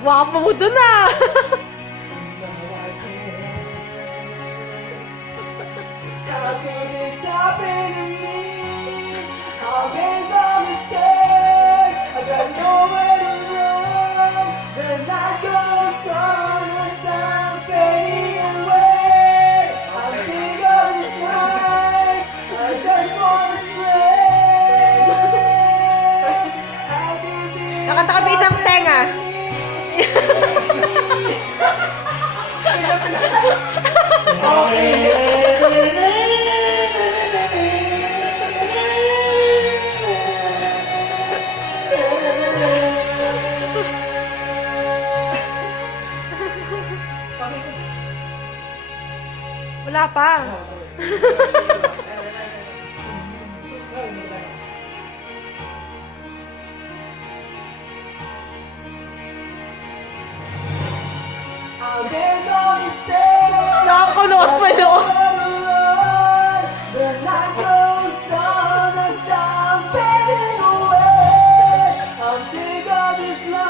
Gwapo mo dun ah! How could this happen to me? I made my mistakes. I got nowhere to run. The night goes on as I'm fading away. I'm sick of this life. I just wanna stay. How could this Nakanta kami isang tenga. Wala pa. I made my mistake. Nakakunuot pa yun. The night goes on as I'm fading away. I'm sick of this life.